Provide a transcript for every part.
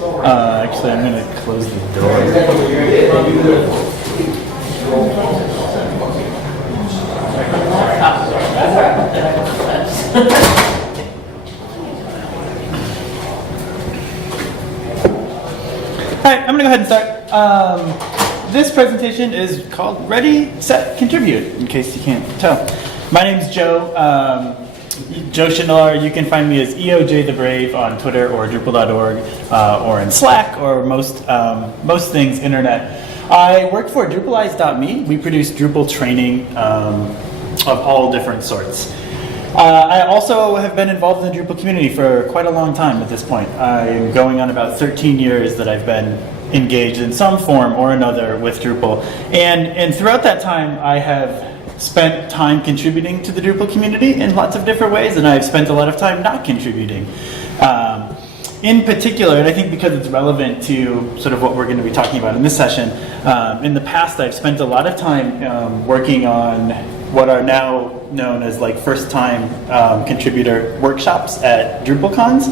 Actually, I'm going to close the door. All right, I'm going to go ahead and start. This presentation is called Ready, Set, Contribute, in case you can't tell. My name's Joe. Joe Shindelar. You can find me as EOJ the Brave on Twitter or Drupal.org or in Slack or most things internet. I work for Drupalize.me. We produce Drupal training of all different sorts. I also have been involved in the Drupal community for quite a long time at this point. I'm going on about 13 years that I've been engaged in some form or another with Drupal. And throughout that time, I have spent time contributing to the Drupal community in lots of different ways, and I've spent a lot of time not contributing. In particular, and I think because it's relevant to sort of what we're going to be talking about in this session, in the past I've spent a lot of time working on what are now known as like first-time contributor workshops at DrupalCons.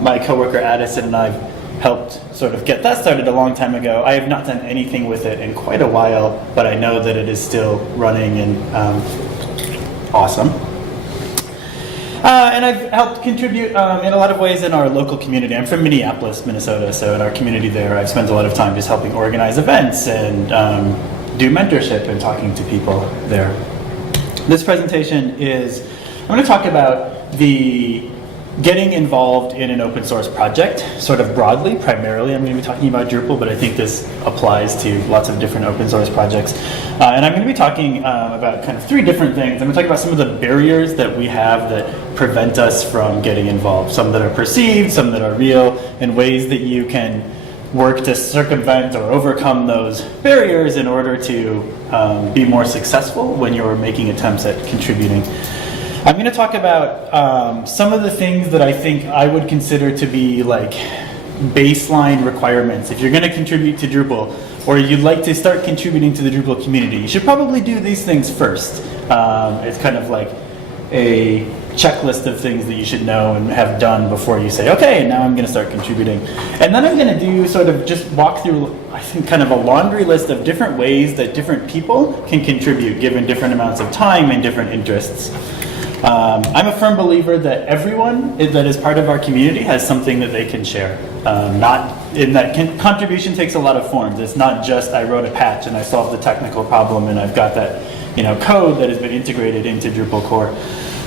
My coworker Addison and I helped sort of get that started a long time ago. I have not done anything with it in quite a while, but I know that it is still running and awesome. And I've helped contribute in a lot of ways in our local community. I'm from Minneapolis, Minnesota, so in our community there, I've spent a lot of time just helping organize events and do mentorship and talking to people there. This presentation is, I'm going to talk about the getting involved in an open source project, sort of broadly. Primarily, I'm going to be talking about Drupal, but I think this applies to lots of different open source projects. And I'm going to be talking about kind of three different things. I'm going to talk about some of the barriers that we have that prevent us from getting involved. Some that are perceived, some that are real, and ways that you can work to circumvent or overcome those barriers in order to be more successful when you're making attempts at contributing. I'm going to talk about some of the things that I think I would consider to be like baseline requirements. If you're going to contribute to Drupal, or you'd like to start contributing to the Drupal community, you should probably do these things first. It's kind of like a checklist of things that you should know and have done before you say, okay, now I'm going to start contributing. And then I'm going to do sort of just walk through, I think, kind of a laundry list of different ways that different people can contribute given different amounts of time and different interests. I'm a firm believer that everyone that is part of our community has something that they can share. Contribution takes a lot of forms. It's not just I wrote a patch and I solved the technical problem and I've got that code that has been integrated into Drupal core.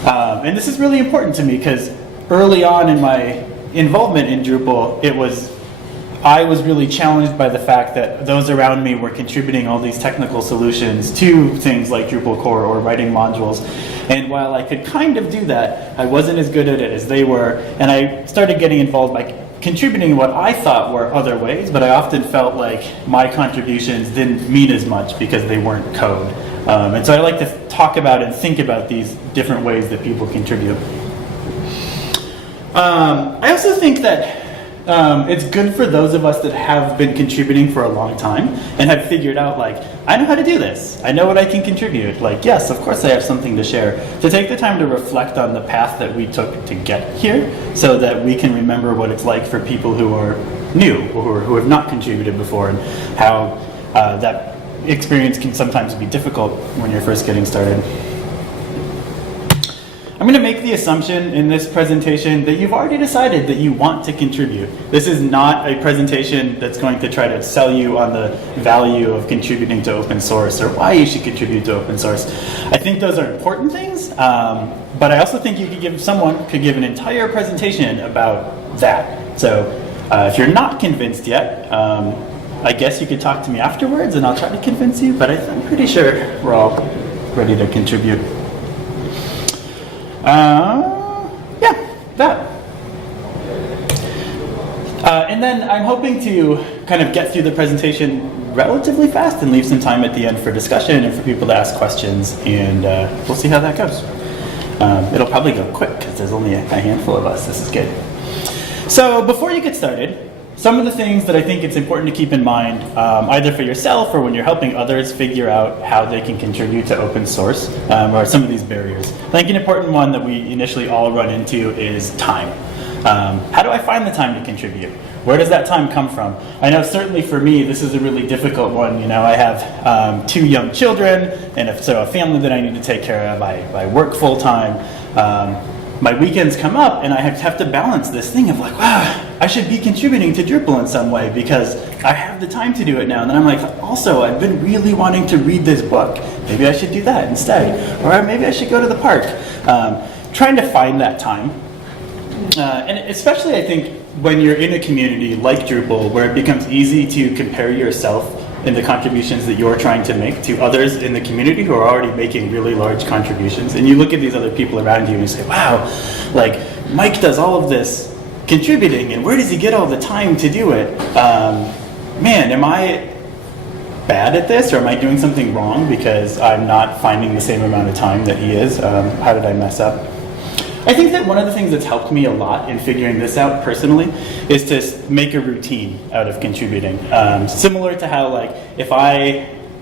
And this is really important to me because early on in my involvement in Drupal, I was really challenged by the fact that those around me were contributing all these technical solutions to things like Drupal core or writing modules. And while I could kind of do that, I wasn't as good at it as they were. And I started getting involved by contributing what I thought were other ways, but I often felt like my contributions didn't mean as much because they weren't code. And so I like to talk about and think about these different ways that people contribute. I also think that it's good for those of us that have been contributing for a long time and have figured out, like, I know how to do this. I know what I can contribute. Like, yes, of course I have something to share. To take the time to reflect on the path that we took to get here so that we can remember what it's like for people who are new or who have not contributed before and how that experience can sometimes be difficult when you're first getting started. I'm going to make the assumption in this presentation that you've already decided that you want to contribute. This is not a presentation that's going to try to sell you on the value of contributing to open source or why you should contribute to open source. I think those are important things, but I also think someone could give an entire presentation about that. So if you're not convinced yet, I guess you could talk to me afterwards and I'll try to convince you, but I'm pretty sure we're all ready to contribute. That. And then I'm hoping to kind of get through the presentation relatively fast and leave some time at the end for discussion and for people to ask questions, and we'll see how that goes. It'll probably go quick because there's only a handful of us. This is good. So before you get started, some of the things that I think it's important to keep in mind, either for yourself or when you're helping others figure out how they can contribute to open source, are some of these barriers. I think an important one that we initially all run into is time. How do I find the time to contribute? Where does that time come from? I know certainly for me, this is a really difficult one. You know, I have 2 young children, and so a family that I need to take care of. I work full time. My weekends come up, and I have to balance this thing of like, wow, I should be contributing to Drupal in some way because I have the time to do it now. And then I'm like, also, I've been really wanting to read this book. Maybe I should do that instead. Or maybe I should go to the park. Trying to find that time. And especially, I think, when you're in a community like Drupal, where it becomes easy to compare yourself and the contributions that you're trying to make to others in the community who are already making really large contributions. And you look at these other people around you and you say, wow, like Mike does all of this contributing, and where does he get all the time to do it? Man, am I bad at this, or am I doing something wrong because I'm not finding the same amount of time that he is? How did I mess up? I think that one of the things that's helped me a lot in figuring this out personally is to make a routine out of contributing. Similar to how, like,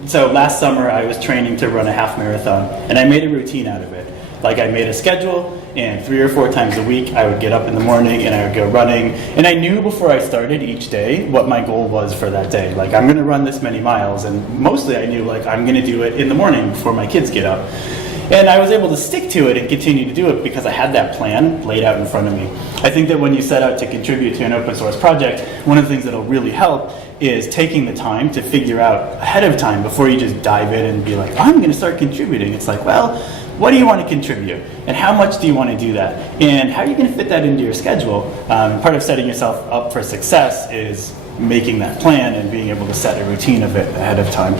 so last summer I was training to run a half marathon, and I made a routine out of it. Like, I made a schedule, and 3 or 4 times a week I would get up in the morning and I would go running, and I knew before I started each day what my goal was for that day. Like, I'm going to run this many miles, and mostly I knew, like, I'm going to do it in the morning before my kids get up. And I was able to stick to it and continue to do it because I had that plan laid out in front of me. I think that when you set out to contribute to an open source project, one of the things that'll really help is taking the time to figure out ahead of time before you just dive in and be like, I'm going to start contributing. It's like, well, what do you want to contribute? And how much do you want to do that? And how are you going to fit that into your schedule? Part of setting yourself up for success is making that plan and being able to set a routine of it ahead of time.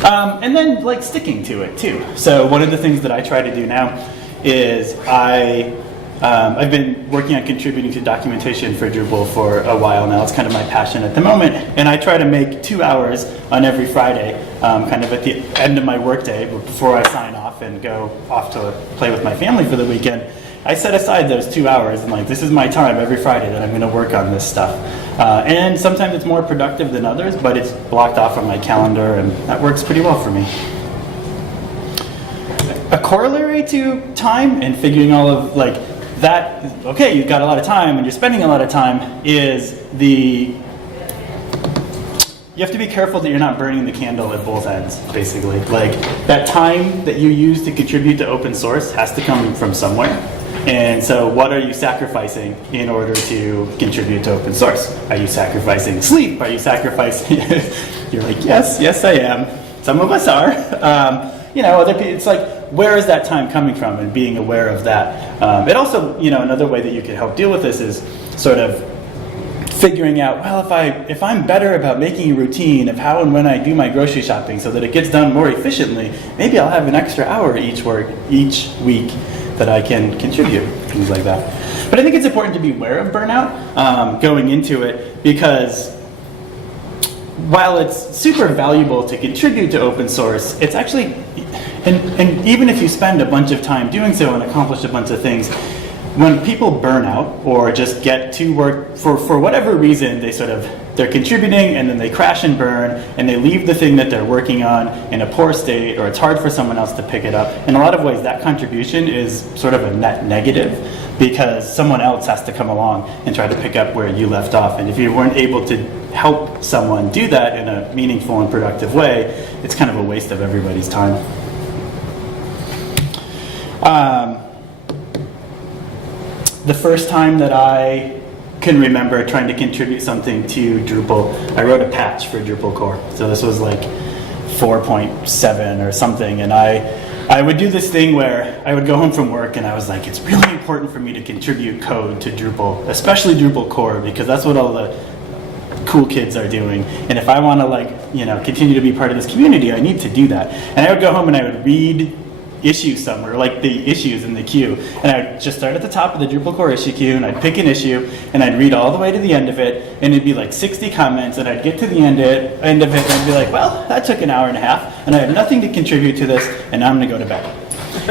And then, like, sticking to it too. So one of the things that I try to do now is I've been working on contributing to documentation for Drupal for a while now. It's kind of my passion at the moment, and I try to make 2 hours on every Friday, kind of at the end of my workday, before I sign off and go off to play with my family for the weekend. I set aside those 2 hours and, like, this is my time every Friday that I'm going to work on this stuff. And sometimes it's more productive than others, but it's blocked off on my calendar, and that works pretty well for me. A corollary to time and figuring all of, like, that, okay, you've got a lot of time and you're spending a lot of time, is you have to be careful that you're not burning the candle at both ends, basically. Like, that time that you use to contribute to open source has to come from somewhere. And so what are you sacrificing in order to contribute to open source? Are you sacrificing sleep? Are you sacrificing... You're like, yes, I am. Some of us are. Other people, it's like, where is that time coming from, and being aware of that. It also, another way that you can help deal with this is sort of figuring out, well, if I'm better about making a routine of how and when I do my grocery shopping so that it gets done more efficiently, maybe I'll have an extra hour each week that I can contribute, things like that. But I think it's important to be aware of burnout going into it, because while it's super valuable to contribute to open source, it's actually, and even if you spend a bunch of time doing so and accomplish a bunch of things, when people burn out or just get to work for whatever reason, they're contributing and then they crash and burn and they leave the thing that they're working on in a poor state, or it's hard for someone else to pick it up. In a lot of ways, that contribution is sort of a net negative, because someone else has to come along and try to pick up where you left off. And if you weren't able to help someone do that in a meaningful and productive way, it's kind of a waste of everybody's time. The first time that I can remember trying to contribute something to Drupal, I wrote a patch for Drupal core. So this was like 4.7 or something, and I would do this thing where I would go home from work and I was like, it's really important for me to contribute code to Drupal, especially Drupal core, because that's what all the cool kids are doing. And if I want to continue to be part of this community, I need to do that. And I would go home and I would read issue somewhere, like the issues in the queue, and I'd just start at the top of the Drupal core issue queue, and I'd pick an issue and I'd read all the way to the end of it, and it'd be like 60 comments, and I'd get to the end of it and I'd be like, well, that took an hour and a half and I have nothing to contribute to this, and now I'm gonna go to bed.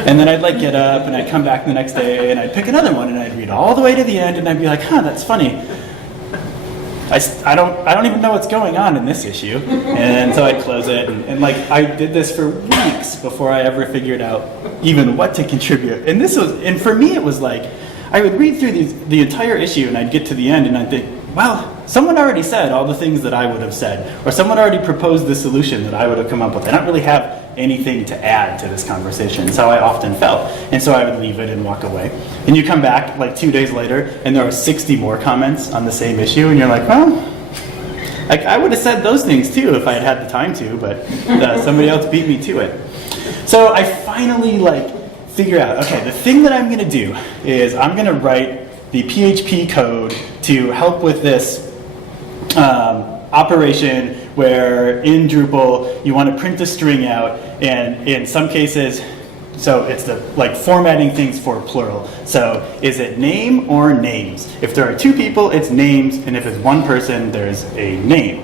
And then I'd get up and I'd come back the next day and I'd pick another one and I'd read all the way to the end, and I'd be like, that's funny. I don't even know what's going on in this issue. And so I'd close it, and I did this for weeks before I ever figured out even what to contribute. And for me it was like, I would read through the entire issue and I'd get to the end and I'd think, well, someone already said all the things that I would have said, or someone already proposed the solution that I would have come up with. I don't really have anything to add to this conversation. That's how I often felt. And so I would leave it and walk away. And you come back like 2 days later and there are 60 more comments on the same issue and you're like, well, like I would have said those things too if I had had the time to, but somebody else beat me to it. So I finally figure out, okay, the thing that I'm gonna do is I'm gonna write the PHP code to help with this operation where in Drupal you want to print a string out, and in some cases, so it's the formatting things for plural. So is it name or names? If there are 2 people, it's names, and if it's 1 person, there's a name.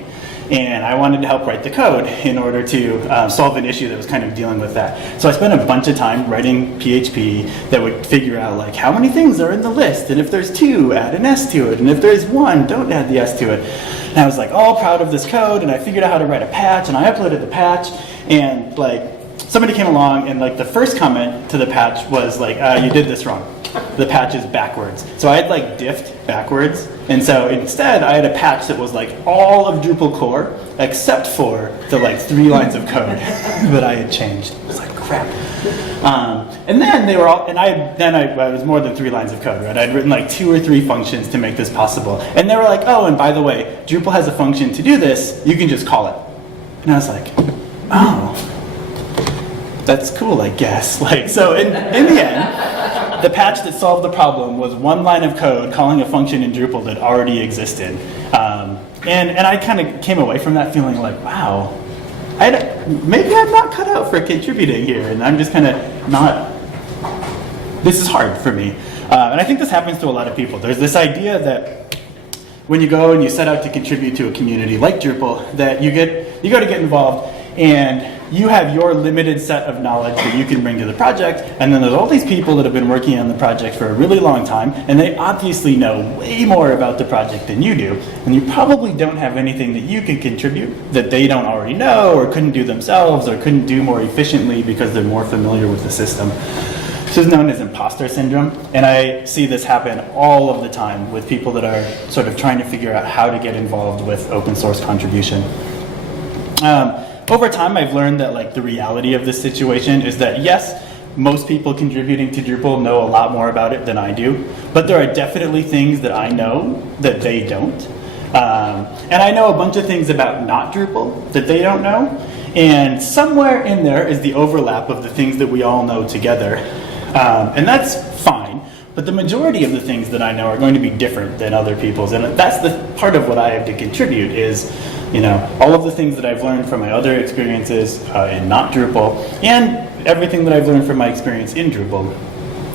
And I wanted to help write the code in order to solve an issue that was kind of dealing with that. So I spent a bunch of time writing PHP that would figure out how many things are in the list, and if there's 2, add an S to it, and if there's 1, don't add the S to it. And I was all proud of this code, and I figured out how to write a patch, and I uploaded the patch, and somebody came along, and the first comment to the patch was you did this wrong. The patch is backwards. So I had diffed backwards, and so instead I had a patch that was all of Drupal core except for the 3 lines of code that I had changed. I was crap. And then they were all, and I was more than 3 lines of code, right? I'd written 2 or 3 functions to make this possible. And they were oh, and by the way, Drupal has a function to do this, you can just call it. And I was oh, that's cool, I guess. So in the end, the patch that solved the problem was 1 line of code calling a function in Drupal that already existed. And I kind of came away from that feeling wow, maybe I'm not cut out for contributing here, and I'm just kind of not, this is hard for me. And I think this happens to a lot of people. There's this idea that when you go and you set out to contribute to a community like Drupal, that you go to get involved, and you have your limited set of knowledge that you can bring to the project, and then there's all these people that have been working on the project for a really long time, and they obviously know way more about the project than you do, and you probably don't have anything that you can contribute that they don't already know, or couldn't do themselves, or couldn't do more efficiently because they're more familiar with the system. This is known as imposter syndrome, and I see this happen all of the time with people that are sort of trying to figure out how to get involved with open source contribution. Over time, I've learned that the reality of this situation is that yes, most people contributing to Drupal know a lot more about it than I do, but there are definitely things that I know that they don't. And I know a bunch of things about not Drupal that they don't know, and somewhere in there is the overlap of the things that we all know together. And that's fine, but the majority of the things that I know are going to be different than other people's, and that's the part of what I have to contribute is all of the things that I've learned from my other experiences in not Drupal, and everything that I've learned from my experience in Drupal.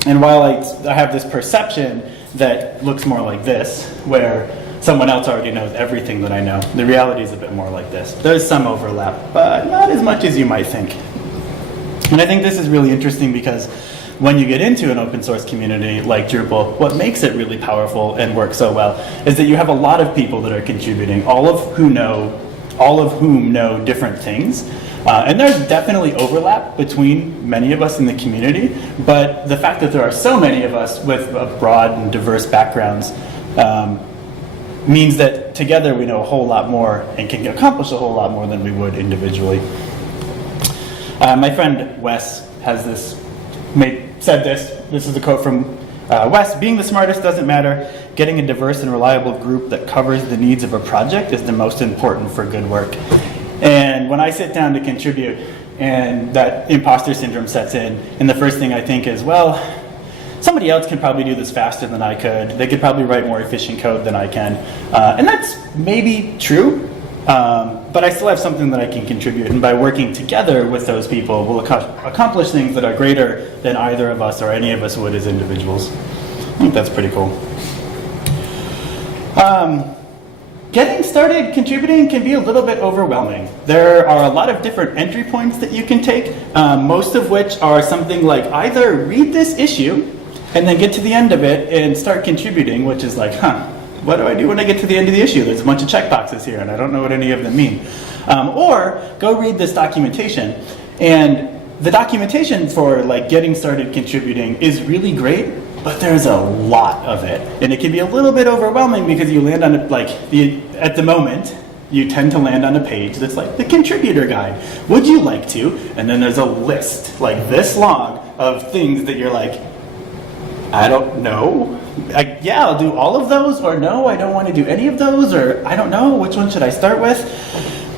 And while I have this perception that looks more like this, where someone else already knows everything that I know, the reality is a bit more like this. There's some overlap, but not as much as you might think. And I think this is really interesting because when you get into an open source community like Drupal, what makes it really powerful and work so well is that you have a lot of people that are contributing, all of whom know different things. And there's definitely overlap between many of us in the community, but the fact that there are so many of us with broad and diverse backgrounds means that together we know a whole lot more and can accomplish a whole lot more than we would individually. My friend Wes has said this is a quote from Wes: "Being the smartest doesn't matter. Getting a diverse and reliable group that covers the needs of a project is the most important for good work." And when I sit down to contribute and that imposter syndrome sets in, and the first thing I think is, well, somebody else can probably do this faster than I could. They could probably write more efficient code than I can. And that's maybe true, but I still have something that I can contribute. And by working together with those people, we'll accomplish things that are greater than either of us or any of us would as individuals. I think that's pretty cool. Getting started contributing can be a little bit overwhelming. There are a lot of different entry points that you can take, most of which are something like either read this issue and then get to the end of it and start contributing, which is like, what do I do when I get to the end of the issue? There's a bunch of checkboxes here and I don't know what any of them mean. Or go read this documentation. And the documentation for getting started contributing is really great, but there's a lot of it. And it can be a little bit overwhelming because you land on, at the moment, you tend to land on a page that's like the contributor guide. Would you like to? And then there's a list like this long of things that you're like, I don't know. Yeah, I'll do all of those, or no, I don't want to do any of those, or I don't know, which one should I start with?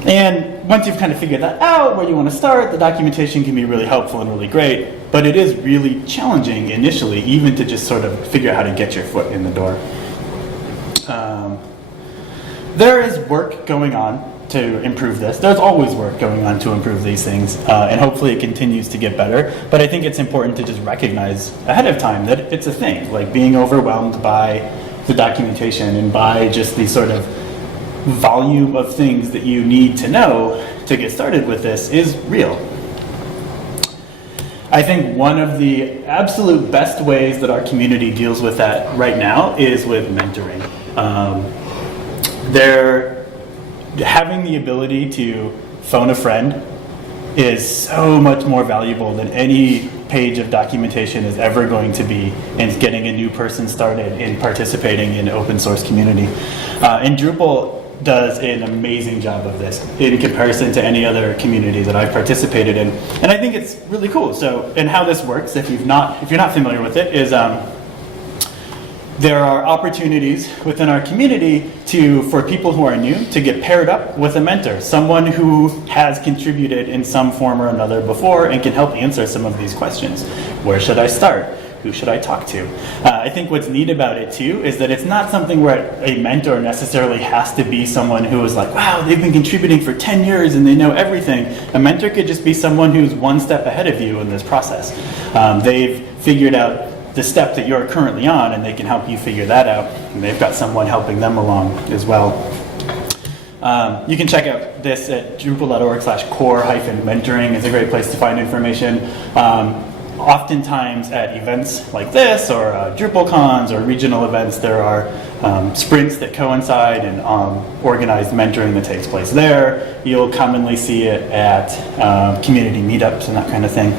And once you've kind of figured that out, where you want to start, the documentation can be really helpful and really great, but it is really challenging initially, even to just sort of figure out how to get your foot in the door. There is work going on to improve this. There's always work going on to improve these things, and hopefully it continues to get better. But I think it's important to just recognize ahead of time that it's a thing. Like being overwhelmed by the documentation and by just the sort of volume of things that you need to know to get started with this is real. I think one of the absolute best ways that our community deals with that right now is with mentoring. Having the ability to phone a friend is so much more valuable than any page of documentation is ever going to be in getting a new person started in participating in open source community. And Drupal does an amazing job of this in comparison to any other community that I've participated in. And I think it's really cool. So, and how this works, if you're not familiar with it, is there are opportunities within our community for people who are new to get paired up with a mentor, someone who has contributed in some form or another before and can help answer some of these questions. Where should I start? Who should I talk to? I think what's neat about it too is that it's not something where a mentor necessarily has to be someone who is like, wow, they've been contributing for 10 years and they know everything. A mentor could just be someone who's one step ahead of you in this process. They've figured out the step that you're currently on, and they can help you figure that out. And they've got someone helping them along as well. You can check out this at drupal.org/core-mentoring. It's a great place to find information. Oftentimes at events like this, or DrupalCons, or regional events, there are sprints that coincide and organized mentoring that takes place there. You'll commonly see it at community meetups and that kind of thing.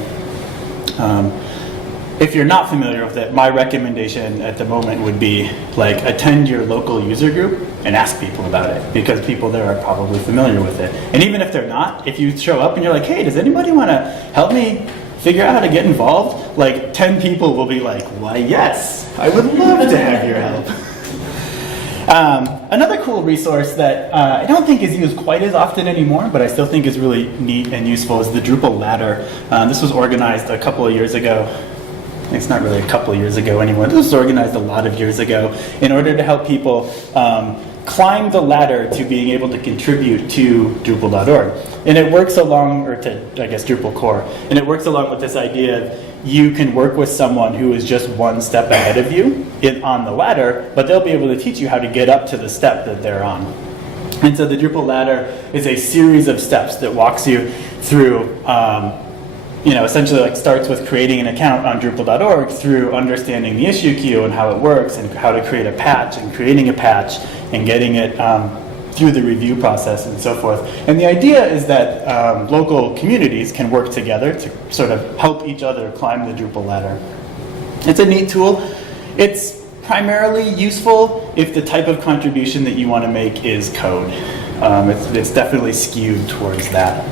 If you're not familiar with it, my recommendation at the moment would be like attend your local user group and ask people about it, because people there are probably familiar with it. And even if they're not, if you show up and you're like, hey, does anybody want to help me figure out how to get involved? Like 10 people will be like, why yes, I would love to have your help. Another cool resource that I don't think is used quite as often anymore, but I still think is really neat and useful, is the Drupal ladder. This was organized a couple of years ago. It's not really a couple of years ago anymore. This was organized a lot of years ago in order to help people climb the ladder to being able to contribute to Drupal.org. And it works along, or to, I guess, Drupal core. And it works along with this idea of you can work with someone who is just one step ahead of you on the ladder, but they'll be able to teach you how to get up to the step that they're on. And so the Drupal ladder is a series of steps that walks you through essentially like starts with creating an account on Drupal.org through understanding the issue queue and how it works and how to create a patch and creating a patch and getting it through the review process and so forth. And the idea is that local communities can work together to sort of help each other climb the Drupal ladder. It's a neat tool. It's primarily useful if the type of contribution that you want to make is code. It's definitely skewed towards that.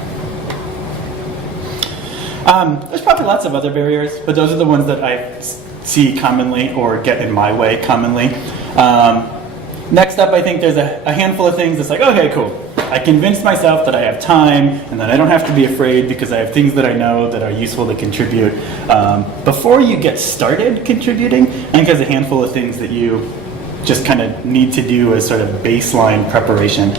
There's probably lots of other barriers, but those are the ones that I see commonly or get in my way commonly. Next up, I think there's a handful of things that's like, okay, cool. I convinced myself that I have time and that I don't have to be afraid because I have things that I know that are useful to contribute. Before you get started contributing, I think there's a handful of things that you just kind of need to do as sort of baseline preparation.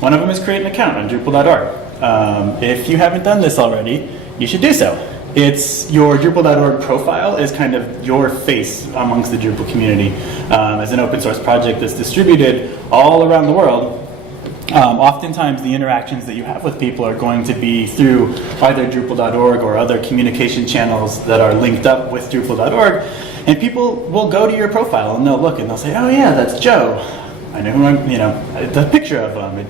One of them is create an account on Drupal.org. If you haven't done this already, you should do so. It's your Drupal.org profile is kind of your face amongst the Drupal community. As an open source project that's distributed all around the world, oftentimes the interactions that you have with people are going to be through either Drupal.org or other communication channels that are linked up with Drupal.org. And people will go to your profile and they'll look and they'll say, oh yeah, that's Joe. I know who I'm, the picture of them.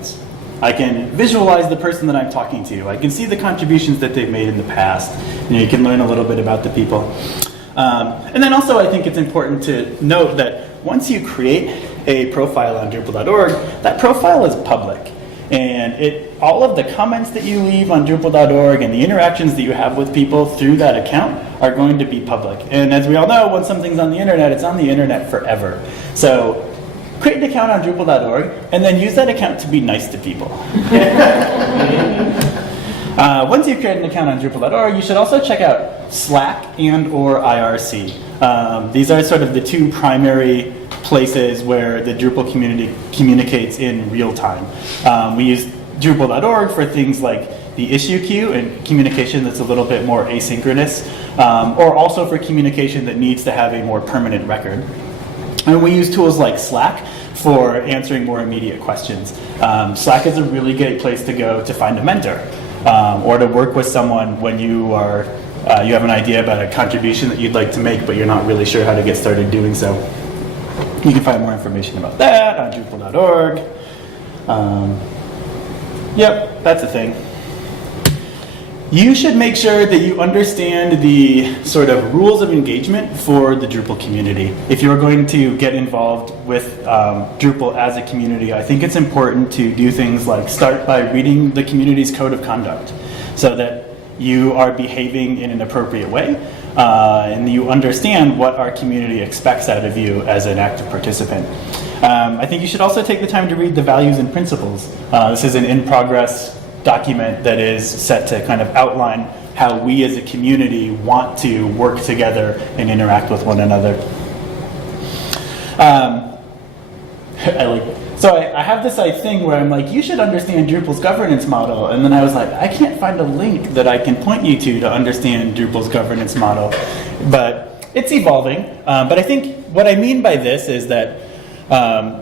I can visualize the person that I'm talking to. I can see the contributions that they've made in the past. You can learn a little bit about the people. And then also I think it's important to note that once you create a profile on Drupal.org, that profile is public. And all of the comments that you leave on Drupal.org and the interactions that you have with people through that account are going to be public. And as we all know, when something's on the internet, it's on the internet forever. So create an account on Drupal.org and then use that account to be nice to people. Once you've created an account on Drupal.org, you should also check out Slack and or IRC. These are sort of the two primary places where the Drupal community communicates in real time. We use Drupal.org for things like the issue queue and communication that's a little bit more asynchronous, or also for communication that needs to have a more permanent record. And we use tools like Slack for answering more immediate questions. Slack is a really great place to go to find a mentor, or to work with someone when you have an idea about a contribution that you'd like to make, but you're not really sure how to get started doing so. You can find more information about that on Drupal.org. Yep, that's a thing. You should make sure that you understand the sort of rules of engagement for the Drupal community. If you're going to get involved with Drupal as a community, I think it's important to do things like start by reading the community's code of conduct so that you are behaving in an appropriate way and you understand what our community expects out of you as an active participant. I think you should also take the time to read the values and principles. This is an in-progress document that is set to kind of outline how we as a community want to work together and interact with one another. I have this thing where I'm like, you should understand Drupal's governance model, and then I was like, I can't find a link that I can point you to understand Drupal's governance model, but it's evolving. But I think what I mean by this is that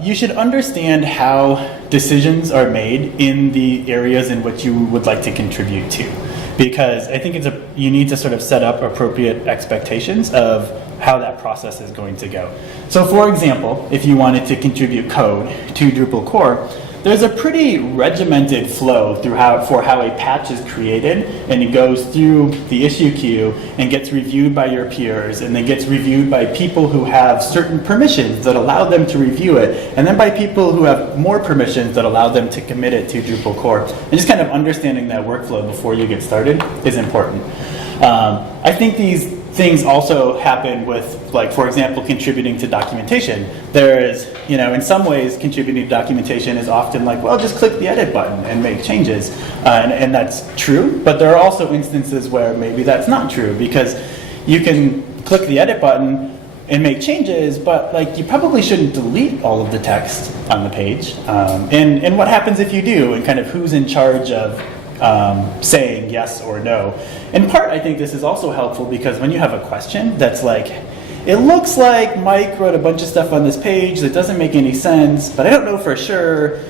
you should understand how decisions are made in the areas in which you would like to contribute to. Because I think you need to sort of set up appropriate expectations of how that process is going to go. So for example, if you wanted to contribute code to Drupal core, there's a pretty regimented flow for how a patch is created, and it goes through the issue queue and gets reviewed by your peers, and then gets reviewed by people who have certain permissions that allow them to review it, and then by people who have more permissions that allow them to commit it to Drupal core. And just kind of understanding that workflow before you get started is important. I think these things also happen with, like, for example, contributing to documentation. There is, in some ways, contributing to documentation is often like, well, just click the edit button and make changes. And that's true, but there are also instances where maybe that's not true, because you can click the edit button and make changes, but you probably shouldn't delete all of the text on the page. And what happens if you do, and kind of who's in charge of saying yes or no. In part, I think this is also helpful because when you have a question that's like, it looks like Mike wrote a bunch of stuff on this page that doesn't make any sense, but I don't know for sure,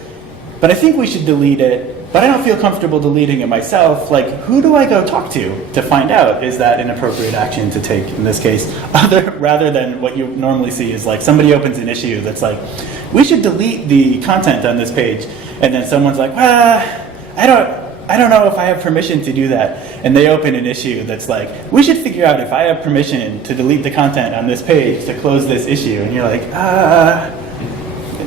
but I think we should delete it, but I don't feel comfortable deleting it myself. Who do I go talk to find out, is that an appropriate action to take in this case? Rather than what you normally see is somebody opens an issue that's like, we should delete the content on this page, and then someone's like, I don't know if I have permission to do that. And they open an issue that's like, we should figure out if I have permission to delete the content on this page to close this issue. And you're like,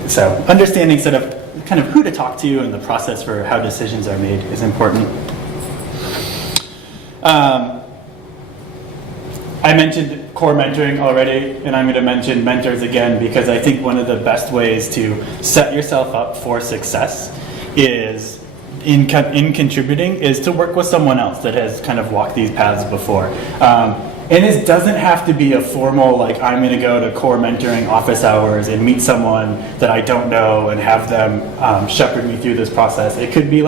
So understanding sort of kind of who to talk to and the process for how decisions are made is important. I mentioned core mentoring already, and I'm going to mention mentors again because I think one of the best ways to set yourself up for success is in contributing is to work with someone else that has kind of walked these paths before. And it doesn't have to be a formal, I'm going to go to core mentoring office hours and meet someone that I don't know and have them shepherd me through this process. It could be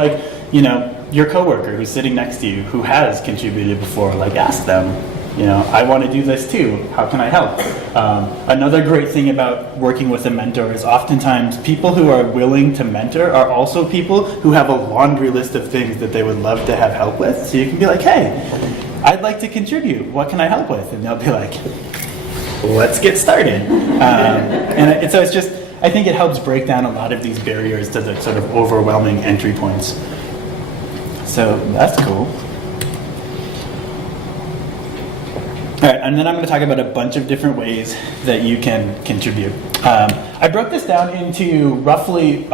your coworker who's sitting next to you who has contributed before. Ask them, I want to do this too. How can I help? Another great thing about working with a mentor is oftentimes people who are willing to mentor are also people who have a laundry list of things that they would love to have help with. So you can be like, hey, I'd like to contribute. What can I help with? And they'll be like, let's get started. So it's just, I think it helps break down a lot of these barriers to the sort of overwhelming entry points. So that's cool. All right, and then I'm going to talk about a bunch of different ways that you can contribute. I broke this down into roughly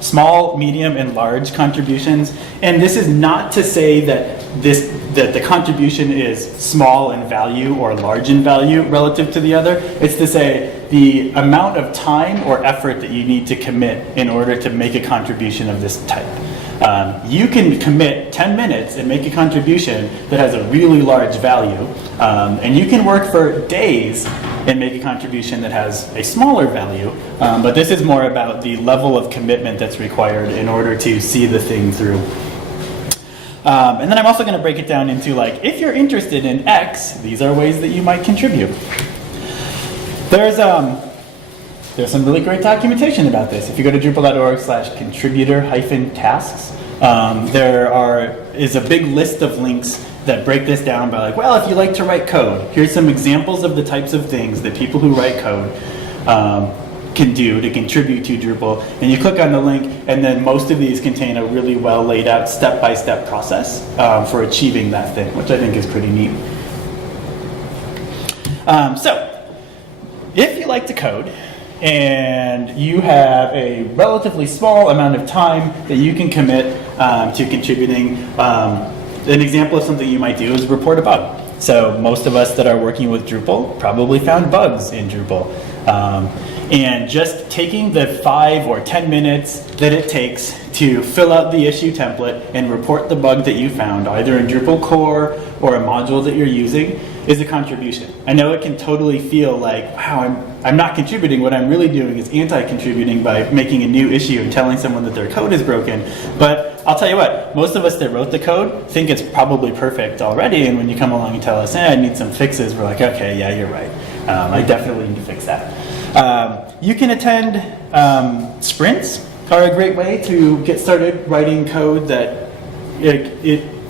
small, medium, and large contributions. And this is not to say that the contribution is small in value or large in value relative to the other. It's to say the amount of time or effort that you need to commit in order to make a contribution of this type. You can commit 10 minutes and make a contribution that has a really large value, and you can work for days and make a contribution that has a smaller value, but this is more about the level of commitment that's required in order to see the thing through. And then I'm also going to break it down into, like, if you're interested in X, these are ways that you might contribute. There's some really great documentation about this. If you go to drupal.org/contributor-tasks, there is a big list of links that break this down by, like, well, if you like to write code, here's some examples of the types of things that people who write code can do to contribute to Drupal. And you click on the link, and then most of these contain a really well laid out step-by-step process for achieving that thing, which I think is pretty neat. So, if you like to code, and you have a relatively small amount of time that you can commit to contributing, an example of something you might do is report a bug. So most of us that are working with Drupal probably found bugs in Drupal. And just taking the 5 or 10 minutes that it takes to fill out the issue template and report the bug that you found, either in Drupal core or a module that you're using, is a contribution. I know it can totally feel like, wow, I'm not contributing. What I'm really doing is anti-contributing by making a new issue and telling someone that their code is broken. But I'll tell you what, most of us that wrote the code think it's probably perfect already, and when you come along and tell us, I need some fixes, we're like, okay, yeah, you're right. I definitely need to fix that. You can attend sprints are a great way to get started writing code that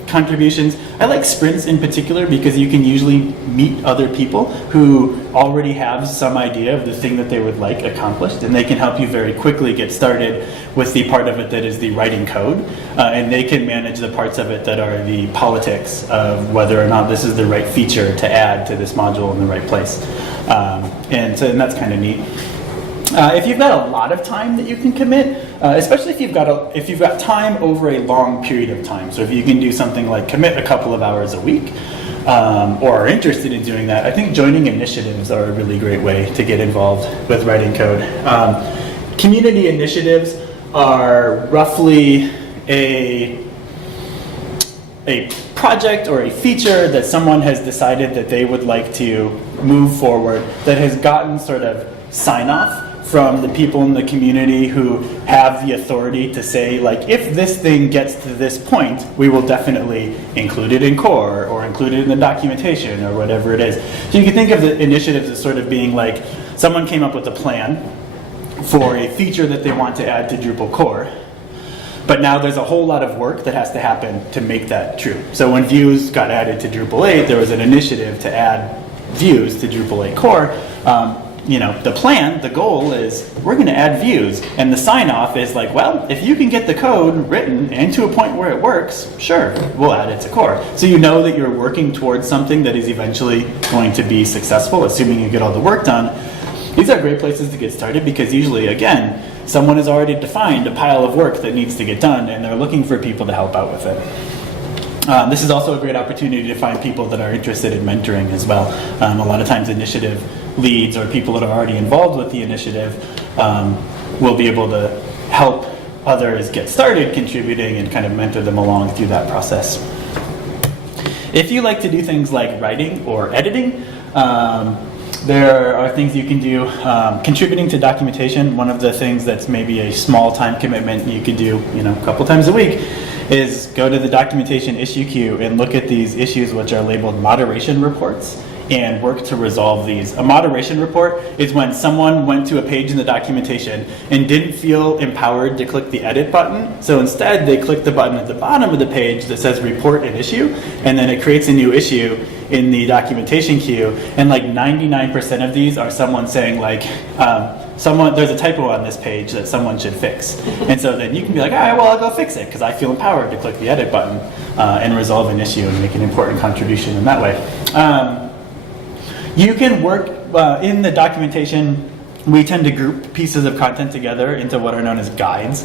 contributions. I like sprints in particular because you can usually meet other people who already have some idea of the thing that they would like accomplished, and they can help you very quickly get started with the part of it that is the writing code, and they can manage the parts of it that are the politics of whether or not this is the right feature to add to this module in the right place. And that's kind of neat. If you've got a lot of time that you can commit, especially if you've got time over a long period of time, so if you can do something like commit a couple of hours a week, or are interested in doing that, I think joining initiatives are a really great way to get involved with writing code. Community initiatives are roughly a project or a feature that someone has decided that they would like to move forward that has gotten sort of sign-off from the people in the community who have the authority to say, like, if this thing gets to this point, we will definitely include it in core or include it in the documentation or whatever it is. So you can think of the initiatives as sort of being like someone came up with a plan for a feature that they want to add to Drupal core, but now there's a whole lot of work that has to happen to make that true. So when views got added to Drupal 8, there was an initiative to add views to Drupal 8 core. The plan, the goal is we're going to add views, and the sign-off is like, well, if you can get the code written and to a point where it works, sure, we'll add it to core. So you know that you're working towards something that is eventually going to be successful, assuming you get all the work done. These are great places to get started because usually, again, someone has already defined a pile of work that needs to get done, and they're looking for people to help out with it. This is also a great opportunity to find people that are interested in mentoring as well. A lot of times initiative leads or people that are already involved with the initiative will be able to help others get started contributing and kind of mentor them along through that process. If you like to do things like writing or editing, there are things you can do. Contributing to documentation, one of the things that's maybe a small time commitment you could do a couple times a week is go to the documentation issue queue and look at these issues which are labeled moderation reports and work to resolve these. A moderation report is when someone went to a page in the documentation and didn't feel empowered to click the edit button, so instead they click the button at the bottom of the page that says report an issue, and then it creates a new issue in the documentation queue, and like 99% of these are someone saying like, there's a typo on this page that someone should fix. And so then you can be like, all right, well, I'll go fix it because I feel empowered to click the edit button and resolve an issue and make an important contribution in that way. You can work in the documentation. We tend to group pieces of content together into what are known as guides.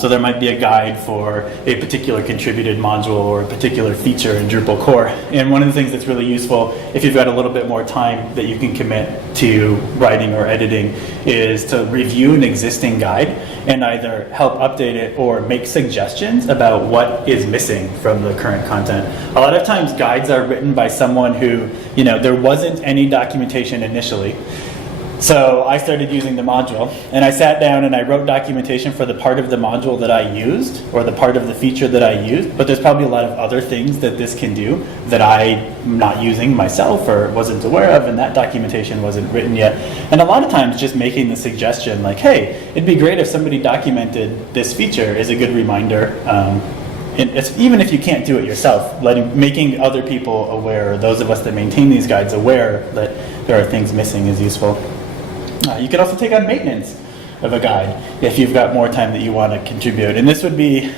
So there might be a guide for a particular contributed module or a particular feature in Drupal core. And one of the things that's really useful, if you've got a little bit more time that you can commit to writing or editing, is to review an existing guide and either help update it or make suggestions about what is missing from the current content. A lot of times guides are written by someone who, there wasn't any documentation initially. So I started using the module, and I sat down and I wrote documentation for the part of the module that I used, or the part of the feature that I used, but there's probably a lot of other things that this can do that I'm not using myself or wasn't aware of, and that documentation wasn't written yet. And a lot of times just making the suggestion like, hey, it'd be great if somebody documented this feature is a good reminder. Even if you can't do it yourself, making other people aware, or those of us that maintain these guides aware that there are things missing is useful. You can also take on maintenance of a guide if you've got more time that you want to contribute. And this would be,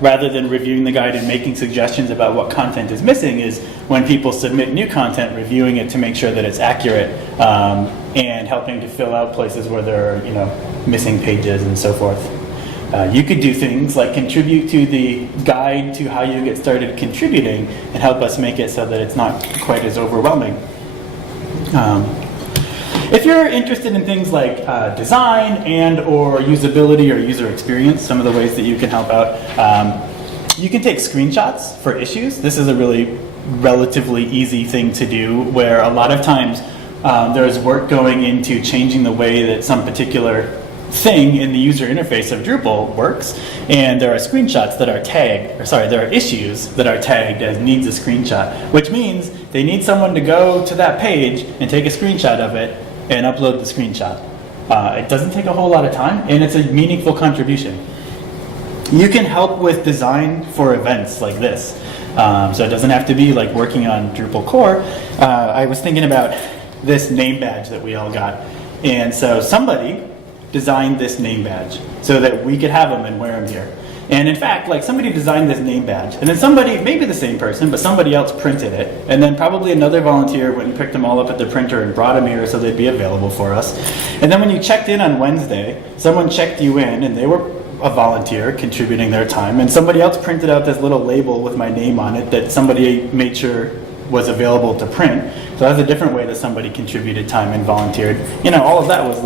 rather than reviewing the guide and making suggestions about what content is missing, is when people submit new content, reviewing it to make sure that it's accurate, and helping to fill out places where there are, missing pages and so forth. You could do things like contribute to the guide to how you get started contributing and help us make it so that it's not quite as overwhelming. If you're interested in things like design and or usability or user experience, some of the ways that you can help out, you can take screenshots for issues. This is a really relatively easy thing to do, where a lot of times there's work going into changing the way that some particular thing in the user interface of Drupal works, and there are screenshots that are tagged, there are issues that are tagged as needs a screenshot, which means they need someone to go to that page and take a screenshot of it and upload the screenshot. It doesn't take a whole lot of time, and it's a meaningful contribution. You can help with design for events like this. So it doesn't have to be like working on Drupal core. I was thinking about this name badge that we all got. And so somebody designed this name badge so that we could have them and wear them here. And in fact, somebody designed this name badge, and then somebody, maybe the same person, but somebody else printed it, and then probably another volunteer went and picked them all up at the printer and brought them here so they'd be available for us. And then when you checked in on Wednesday, someone checked you in, and they were a volunteer contributing their time, and somebody else printed out this little label with my name on it that somebody made sure was available to print. So that's a different way that somebody contributed time and volunteered. All of that was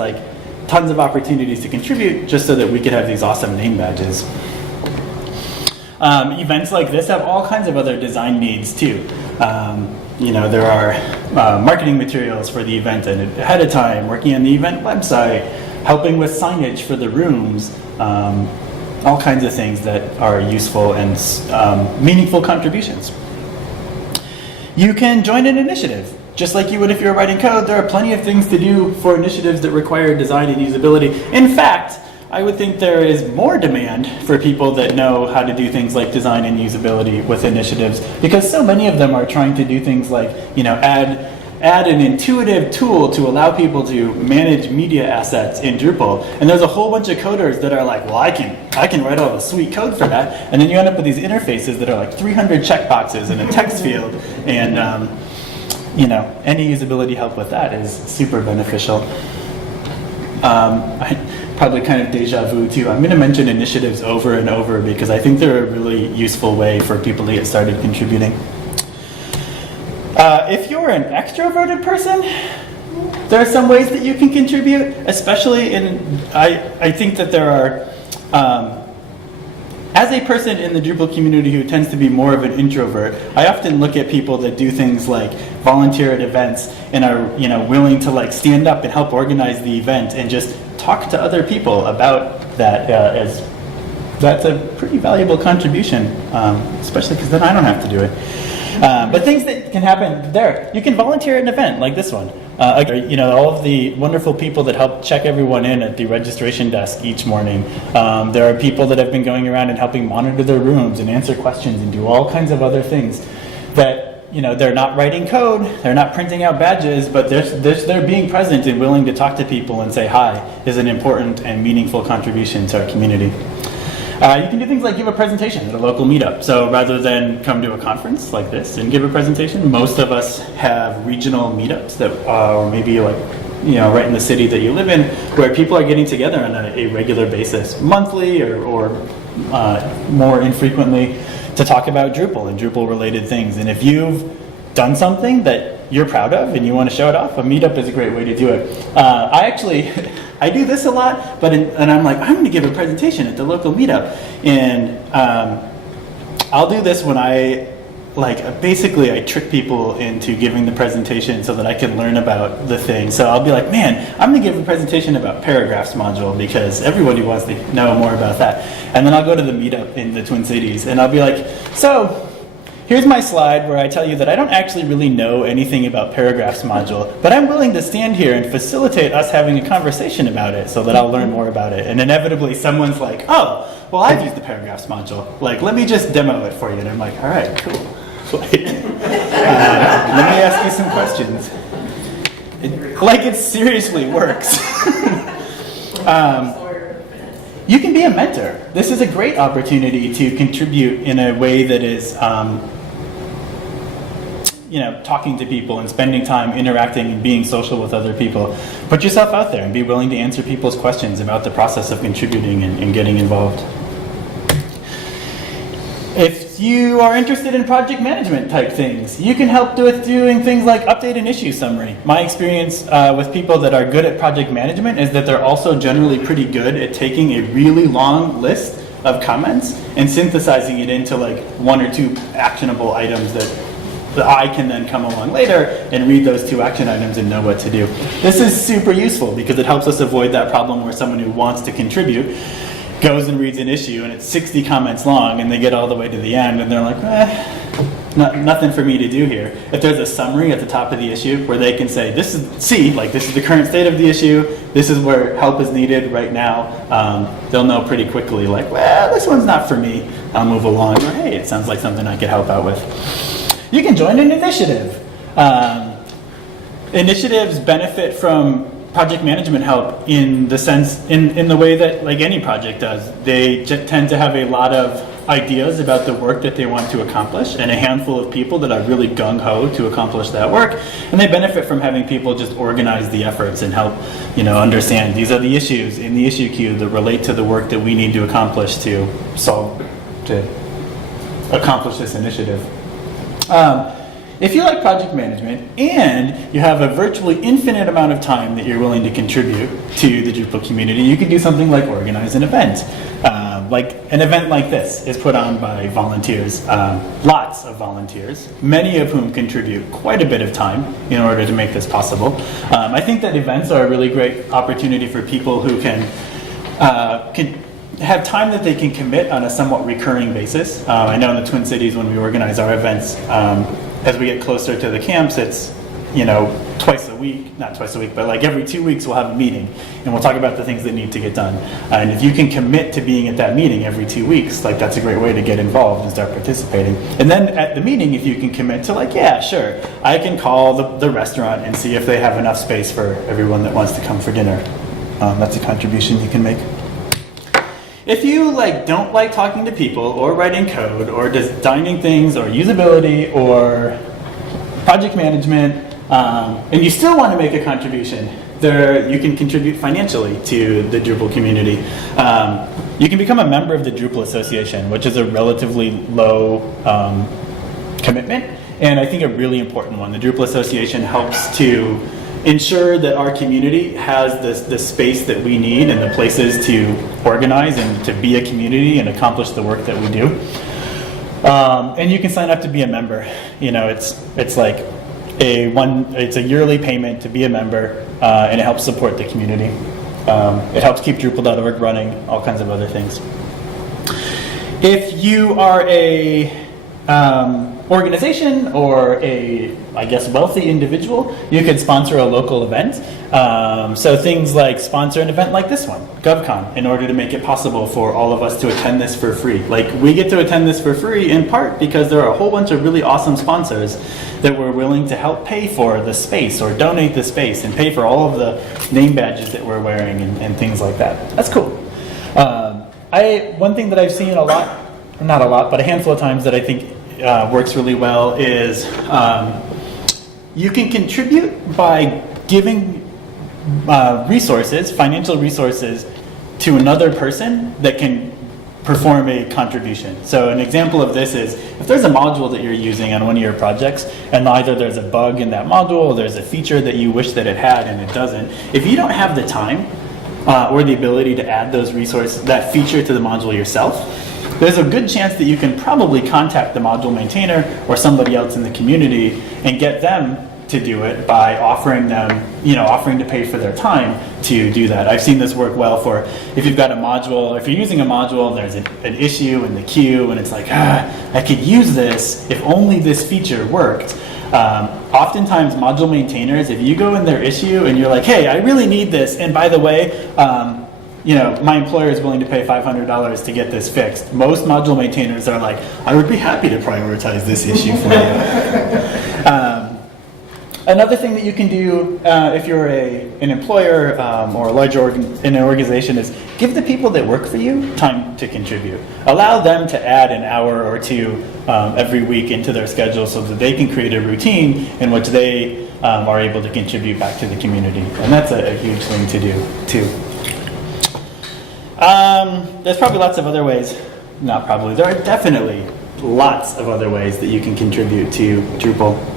tons of opportunities to contribute just so that we could have these awesome name badges. Events like this have all kinds of other design needs too. There are marketing materials for the event and ahead of time, working on the event website, helping with signage for the rooms, all kinds of things that are useful and meaningful contributions. You can join an initiative. Just like you would if you were writing code, there are plenty of things to do for initiatives that require design and usability. In fact, I would think there is more demand for people that know how to do things like design and usability with initiatives, because so many of them are trying to do things like, add an intuitive tool to allow people to manage media assets in Drupal. And there's a whole bunch of coders that are like, well, I can write all the sweet code for that. And then you end up with these interfaces that are 300 checkboxes and a text field, and any usability help with that is super beneficial. Probably kind of deja vu too. I'm going to mention initiatives over and over because I think they're a really useful way for people to get started contributing. If you're an extroverted person, there are some ways that you can contribute, especially I think that there are, as a person in the Drupal community who tends to be more of an introvert, I often look at people that do things like volunteer at events and are willing to stand up and help organize the event and just talk to other people about that, as that's a pretty valuable contribution, especially because then I don't have to do it. But things that can happen there, you can volunteer at an event like this one. All of the wonderful people that help check everyone in at the registration desk each morning. There are people that have been going around and helping monitor their rooms and answer questions and do all kinds of other things that, they're not writing code, they're not printing out badges, but they're being present and willing to talk to people and say hi is an important and meaningful contribution to our community. You can do things like give a presentation at a local meetup. So rather than come to a conference like this and give a presentation, most of us have regional meetups that or maybe like, right in the city that you live in, where people are getting together on a regular basis, monthly or more infrequently, to talk about Drupal and Drupal related things. And if you've done something that you're proud of and you want to show it off, a meetup is a great way to do it. I do this a lot, and I'm like, I'm going to give a presentation at the local meetup. And I'll do this when basically I trick people into giving the presentation so that I can learn about the thing. So I'll be like, man, I'm going to give a presentation about paragraphs module because everybody wants to know more about that. And then I'll go to the meetup in the Twin Cities and I'll be like, so here's my slide where I tell you that I don't actually really know anything about paragraphs module, but I'm willing to stand here and facilitate us having a conversation about it so that I'll learn more about it. And inevitably someone's like, oh, well, I've used the paragraphs module. Like, let me just demo it for you. And I'm like, all right, cool. Let me ask you some questions. It seriously works. You can be a mentor. This is a great opportunity to contribute in a way that is, talking to people and spending time interacting and being social with other people. Put yourself out there and be willing to answer people's questions about the process of contributing and getting involved. If you are interested in project management type things, you can help with doing things like update an issue summary. My experience with people that are good at project management is that they're also generally pretty good at taking a really long list of comments and synthesizing it into like 1 or 2 actionable items that I can then come along later and read those 2 action items and know what to do. This is super useful because it helps us avoid that problem where someone who wants to contribute goes and reads an issue and it's 60 comments long and they get all the way to the end and they're like, nothing for me to do here. If there's a summary at the top of the issue where they can say, this is the current state of the issue, this is where help is needed right now, they'll know pretty quickly like, well, this one's not for me, I'll move along, or hey, it sounds like something I could help out with. You can join an initiative. Initiatives benefit from project management help in the way that like any project does. They tend to have a lot of ideas about the work that they want to accomplish and a handful of people that are really gung-ho to accomplish that work, and they benefit from having people just organize the efforts and help understand these are the issues in the issue queue that relate to the work that we need to accomplish to accomplish this initiative. If you like project management and you have a virtually infinite amount of time that you're willing to contribute to the Drupal community, you can do something like organize an event. Like an event like this is put on by volunteers, lots of volunteers, many of whom contribute quite a bit of time in order to make this possible. I think that events are a really great opportunity for people who can have time that they can commit on a somewhat recurring basis. I know in the Twin Cities when we organize our events, as we get closer to the camps, it's twice a week, not twice a week, but like every 2 weeks we'll have a meeting and we'll talk about the things that need to get done. And if you can commit to being at that meeting every 2 weeks, like that's a great way to get involved and start participating. And then at the meeting, if you can commit to like, yeah, sure, I can call the restaurant and see if they have enough space for everyone that wants to come for dinner. That's a contribution you can make. If you don't like talking to people or writing code or designing things or usability or project management, and you still want to make a contribution, you can contribute financially to the Drupal community. You can become a member of the Drupal Association, which is a relatively low commitment, and I think a really important one. The Drupal Association helps to ensure that our community has the space that we need and the places to organize and to be a community and accomplish the work that we do. And you can sign up to be a member. It's like it's a yearly payment to be a member, and it helps support the community. It helps keep Drupal.org running, all kinds of other things. If you are a organization or a, wealthy individual, you could sponsor a local event. So things like sponsor an event like this one, GovCon, in order to make it possible for all of us to attend this for free. We get to attend this for free in part because there are a whole bunch of really awesome sponsors that were willing to help pay for the space or donate the space and pay for all of the name badges that we're wearing and things like that. That's cool. One thing that I've seen a lot, not a lot, but a handful of times that I think works really well is you can contribute by giving resources, financial resources, to another person that can perform a contribution. So an example of this is if there's a module that you're using on one of your projects and either there's a bug in that module or there's a feature that you wish that it had and it doesn't, if you don't have the time or the ability to add those resources, that feature to the module yourself, there's a good chance that you can probably contact the module maintainer or somebody else in the community and get them to do it by offering them, offering to pay for their time to do that. I've seen this work well for if you've got a module, if you're using a module, there's an issue in the queue and it's like, I could use this if only this feature worked. Oftentimes module maintainers, if you go in their issue and you're like, hey, I really need this, and by the way, my employer is willing to pay $500 to get this fixed. Most module maintainers are like, I would be happy to prioritize this issue for you. Another thing that you can do if you're an employer or a larger in an organization is give the people that work for you time to contribute. Allow them to add an hour or two every week into their schedule so that they can create a routine in which they are able to contribute back to the community. And that's a huge thing to do too. There's probably lots of other ways. Not probably. There are definitely lots of other ways that you can contribute to Drupal.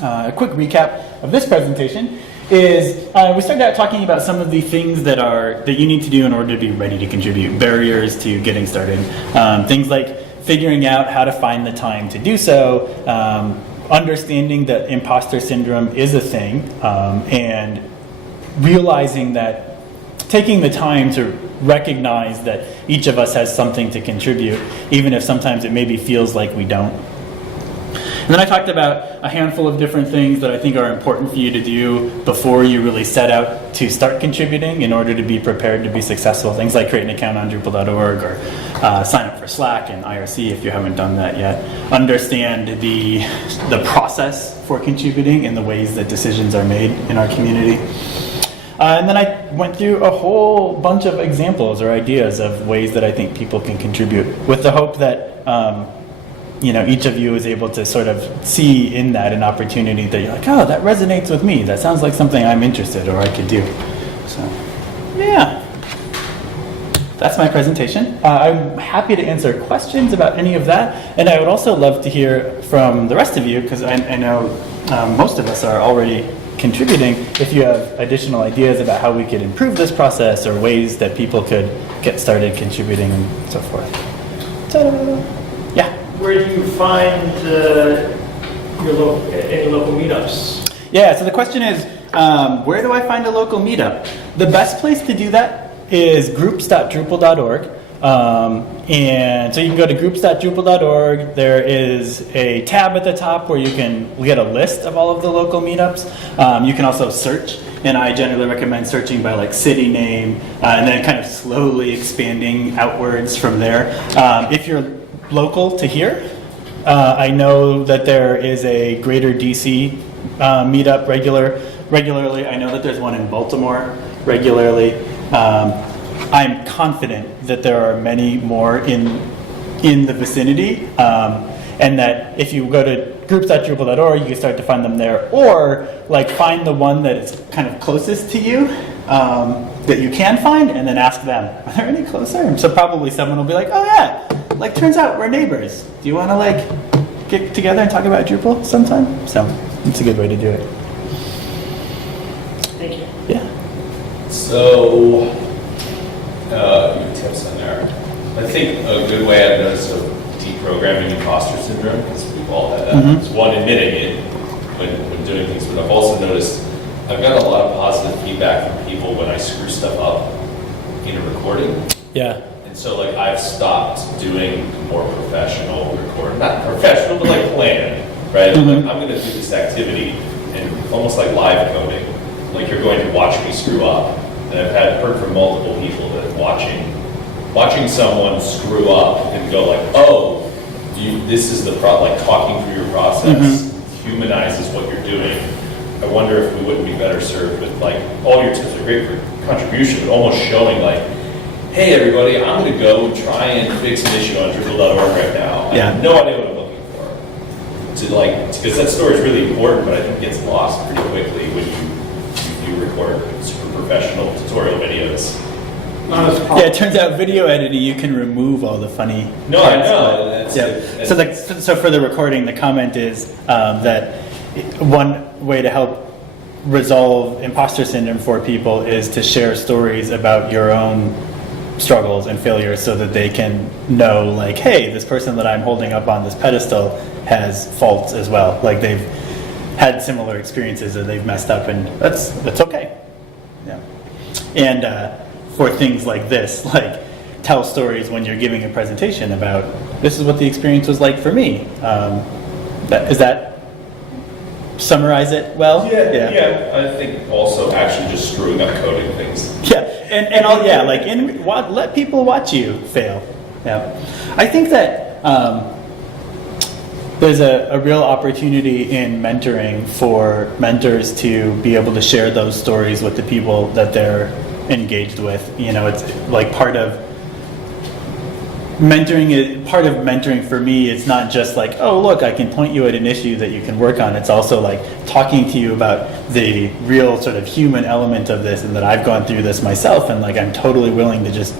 A quick recap of this presentation is we started out talking about some of the things that you need to do in order to be ready to contribute, barriers to getting started. Things like figuring out how to find the time to do so, understanding that imposter syndrome is a thing, and realizing that taking the time to recognize that each of us has something to contribute, even if sometimes it maybe feels like we don't. And then I talked about a handful of different things that I think are important for you to do before you really set out to start contributing in order to be prepared to be successful. Things like create an account on Drupal.org or sign up for Slack and IRC if you haven't done that yet. Understand the process for contributing and the ways that decisions are made in our community. And then I went through a whole bunch of examples or ideas of ways that I think people can contribute with the hope that each of you is able to sort of see in that an opportunity that you're like, oh, that resonates with me. That sounds like something I'm interested or I could do. So, yeah. That's my presentation. I'm happy to answer questions about any of that. And I would also love to hear from the rest of you, because I know most of us are already contributing, if you have additional ideas about how we could improve this process or ways that people could get started contributing and so forth. Ta-da! Yeah. Where do you find any local meetups? Yeah, so the question is, where do I find a local meetup? The best place to do that is groups.drupal.org. And so you can go to groups.drupal.org. There is a tab at the top where you can get a list of all of the local meetups. You can also search, and I generally recommend searching by like city name and then kind of slowly expanding outwards from there. If you're local to here, I know that there is a Greater DC meetup regularly. I know that there's one in Baltimore regularly. I'm confident that there are many more in the vicinity, and that if you go to groups.drupal.org, you can start to find them there, or like find the one that is kind of closest to you that you can find, and then ask them, are there any closer? So probably someone will be like, oh yeah, like turns out we're neighbors. Do you want to like get together and talk about Drupal sometime? So it's a good way to do it. Thank you. Yeah. So, tips on there. I think a good way I've noticed of deprogramming imposter syndrome, because we've all had that, is one, admitting it when doing things, but I've also noticed I've got a lot of positive feedback from people when I screw stuff up in a recording. Yeah. And so like I've stopped doing more professional recording, not professional, but like planned, right? Like I'm going to do this activity and almost like live coding, like you're going to watch me screw up. And I've heard from multiple people that watching someone screw up and go like, oh, this is the like talking through your process humanizes what you're doing. I wonder if we wouldn't be better served with like all your tips are great for contribution, but almost showing like hey everybody, I'm going to go try and fix an issue on Drupal.org right now. I have no idea what I'm looking for. Because that story is really important, but I think it gets lost pretty quickly when you record super professional tutorial videos. Yeah, it turns out video editing, you can remove all the funny. No, I know. So for the recording, the comment is that one way to help resolve imposter syndrome for people is to share stories about your own struggles and failures so that they can know, like, hey, this person that I'm holding up on this pedestal has faults as well. Like, they've had similar experiences and they've messed up, and that's okay. Yeah. And for things like this, like, tell stories when you're giving a presentation about, this is what the experience was like for me. Is that summarize it well? Yeah. I think also actually just screwing up coding things. Yeah, and all, yeah, like, let people watch you fail. Yeah, I think that there's a real opportunity in mentoring for mentors to be able to share those stories with the people that they're engaged with. You know, it's like part of mentoring for me. It's not just like, oh look, I can point you at an issue that you can work on. It's also like talking to you about the real sort of human element of this, and that I've gone through this myself, and like I'm totally willing to just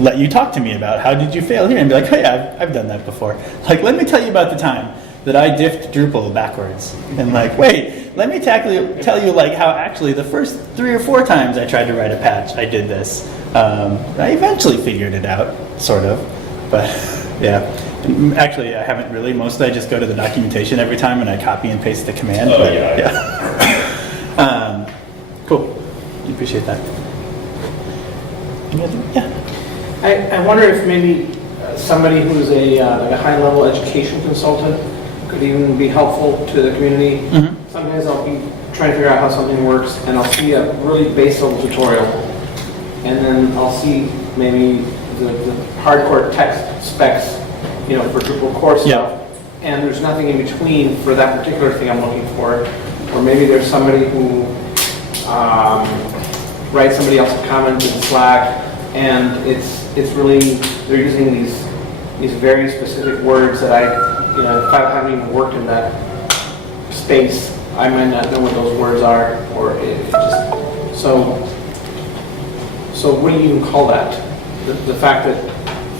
let you talk to me about how did you fail here, and be like, hey, I've done that before. Like, let me tell you about the time that I diffed Drupal backwards, and like, wait, let me tell you like how actually the first 3 or 4 times I tried to write a patch, I did this. I eventually figured it out, sort of, but yeah. Actually, I haven't really. Mostly I just go to the documentation every time and I copy and paste the command. Oh, but, yeah. Cool. Appreciate that. Yeah. I wonder if maybe somebody who's like a high-level education consultant could even be helpful to the community. Mm-hmm. Sometimes I'll be trying to figure out how something works, and I'll see a really base-level tutorial, and then I'll see maybe the hardcore text specs, you know, for Drupal core stuff, and there's nothing in between for that particular thing I'm looking for. Or maybe there's somebody who writes somebody else's comment in Slack, and it's really, they're using these very specific words that if I haven't even worked in that space, I might not know what those words are, or it just, so what do you even call that? The fact that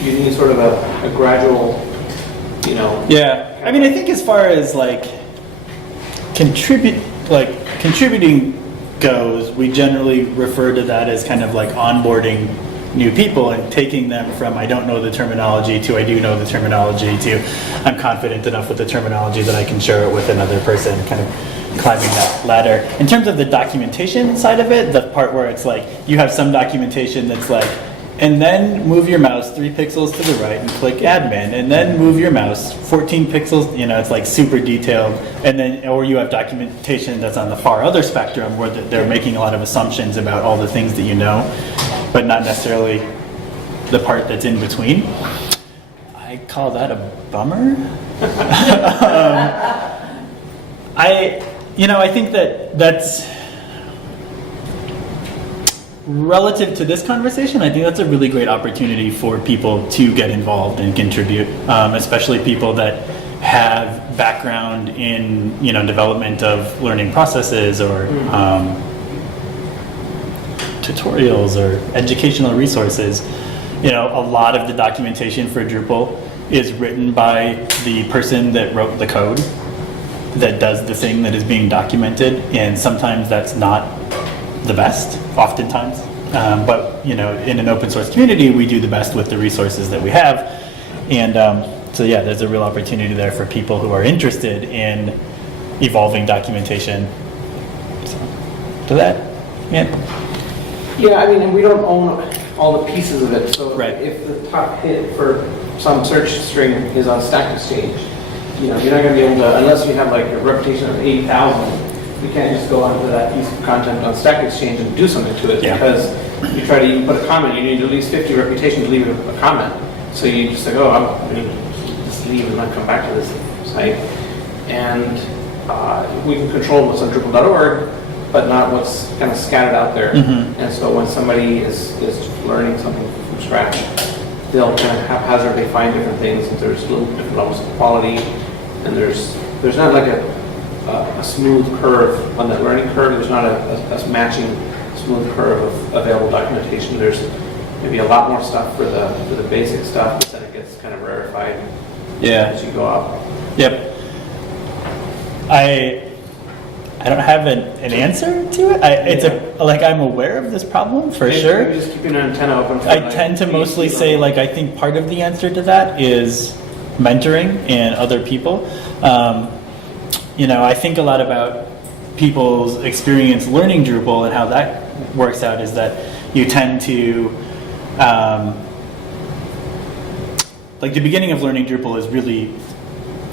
you need sort of a gradual, you know. Yeah, I mean, I think as far as like contributing goes, we generally refer to that as kind of like onboarding new people and taking them from I don't know the terminology to I do know the terminology to I'm confident enough with the terminology that I can share it with another person, kind of climbing that ladder. In terms of the documentation side of it, the part where it's like you have some documentation that's like, and then move your mouse 3 pixels to the right and click admin, and then move your mouse 14 pixels, you know, it's like super detailed. And then, or you have documentation that's on the far other spectrum where they're making a lot of assumptions about all the things that you know, but not necessarily the part that's in between. I call that a bummer. I think that's relative to this conversation. I think that's a really great opportunity for people to get involved and contribute, especially people that have background in, you know, development of learning processes or tutorials or educational resources. You know, a lot of the documentation for Drupal is written by the person that wrote the code that does the thing that is being documented, and sometimes that's not the best, oftentimes. But, you know, in an open source community, we do the best with the resources that we have. And so, yeah, there's a real opportunity there for people who are interested in evolving documentation. So that, yeah. Yeah, I mean, and we don't own all the pieces of it. So Right. if the top hit for some search string is on Stack Exchange, you know, you're not going to be able to, unless you have like a reputation of 80,000, you can't just go onto that piece of content on Stack Exchange and do something to it, because you try to even put a comment, you need at least 50 reputations to leave a comment. So you just like, oh, I'm going to just leave and not come back to this site. And we can control what's on Drupal.org, but not what's kind of scattered out there. And so when somebody is learning something from scratch, they'll kind of haphazardly find different things, and there's little different levels of quality, and there's not like a smooth curve on that learning curve. There's not a matching smooth curve of available documentation. There's maybe a lot more stuff for the basic stuff, but then it gets kind of rarefied as you go up. Yep. I don't have an answer to it. I'm aware of this problem for sure. Maybe just keeping an antenna open. For I tend to mostly say I think part of the answer to that is mentoring and other people. I think a lot about people's experience learning Drupal and how that works out is that you tend to the beginning of learning Drupal is really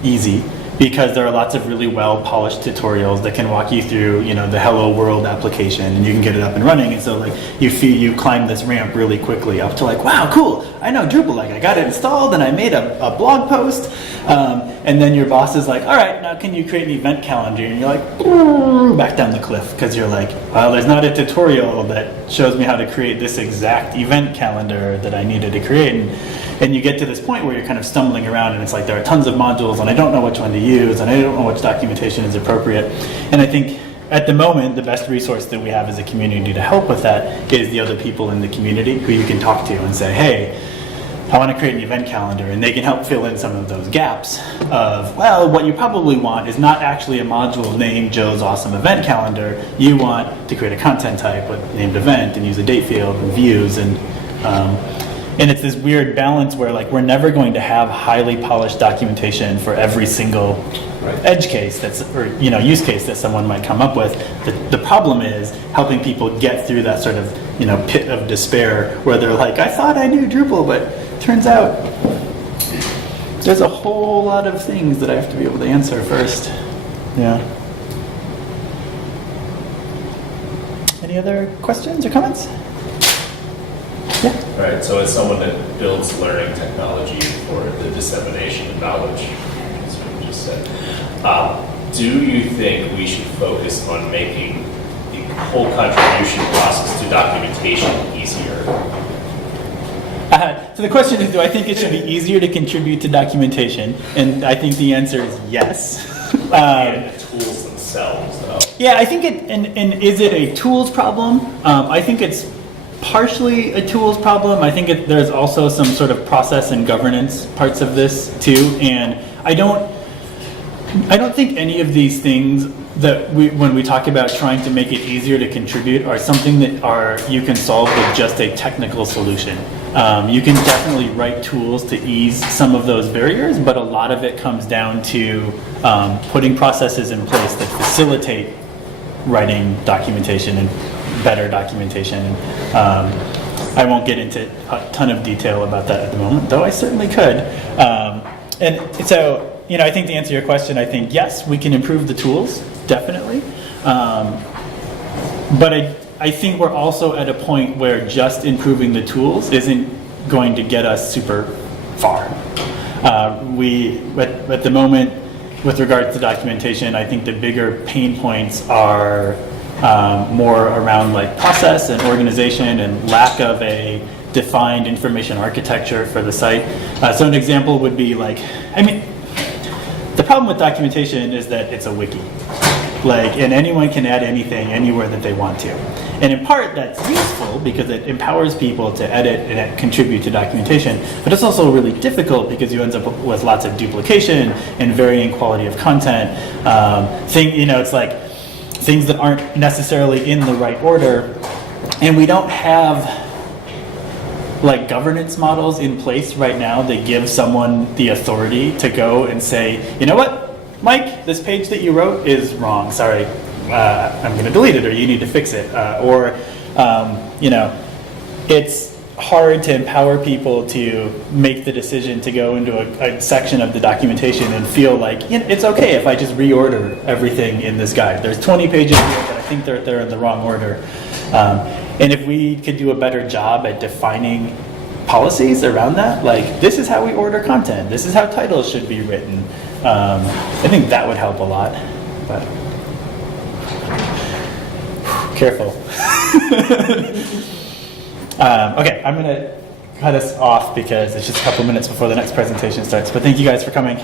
easy because there are lots of really well-polished tutorials that can walk you through, the Hello World application, and you can get it up and running. And so, you climb this ramp really quickly up to wow, cool, I know Drupal. I got it installed, and I made a blog post. And then your boss is like, all right, now can you create an event calendar? And you're like, back down the cliff, because you're like, well, there's not a tutorial that shows me how to create this exact event calendar that I needed to create. And you get to this point where you're kind of stumbling around, and it's like there are tons of modules, and I don't know which one to use, and I don't know which documentation is appropriate. And I think at the moment, the best resource that we have as a community to help with that is the other people in the community who you can talk to and say, hey, I want to create an event calendar, and they can help fill in some of those gaps of, well, what you probably want is not actually a module named Joe's Awesome Event Calendar. You want to create a content type with named event and use a date field and views, and it's this weird balance where we're never going to have highly polished documentation for every single edge case use case that someone might come up with. The problem is helping people get through that sort of pit of despair where they're like, I thought I knew Drupal, but turns out there's a whole lot of things that I have to be able to answer first. Yeah. Any other questions or comments? Yeah. Right, so as someone that builds learning technology for the dissemination of knowledge, as you just said, do you think we should focus on making the whole contribution process to documentation easier? So the question is, do I think it should be easier to contribute to documentation? And I think the answer is yes. And the tools themselves, though. Yeah, I think and is it a tools problem? I think it's partially a tools problem. I think there's also some sort of process and governance parts of this too. And I don't think any of these things that when we talk about trying to make it easier to contribute are something that you can solve with just a technical solution. You can definitely write tools to ease some of those barriers, but a lot of it comes down to putting processes in place that facilitate writing documentation and better documentation. I won't get into a ton of detail about that at the moment, though I certainly could. And so, I think to answer your question, I think, yes, we can improve the tools, definitely. But I think we're also at a point where just improving the tools isn't going to get us super far. At the moment, with regards to documentation, I think the bigger pain points are more around process and organization and lack of a defined information architecture for the site. So an example would be the problem with documentation is that it's a wiki. And anyone can add anything anywhere that they want to. And in part, that's useful because it empowers people to edit and contribute to documentation. But it's also really difficult because you end up with lots of duplication and varying quality of content. It's things that aren't necessarily in the right order. And we don't have governance models in place right now that give someone the authority to go and say, you know what? Mike, this page that you wrote is wrong. Sorry, I'm going to delete it, or you need to fix it. It's hard to empower people to make the decision to go into a section of the documentation and feel like it's okay if I just reorder everything in this guide. There's 20 pages here, but I think they're in the wrong order. And if we could do a better job at defining policies around that, this is how we order content, this is how titles should be written, I think that would help a lot. But careful. Okay, I'm going to cut us off because it's just a couple minutes before the next presentation starts. But thank you guys for coming.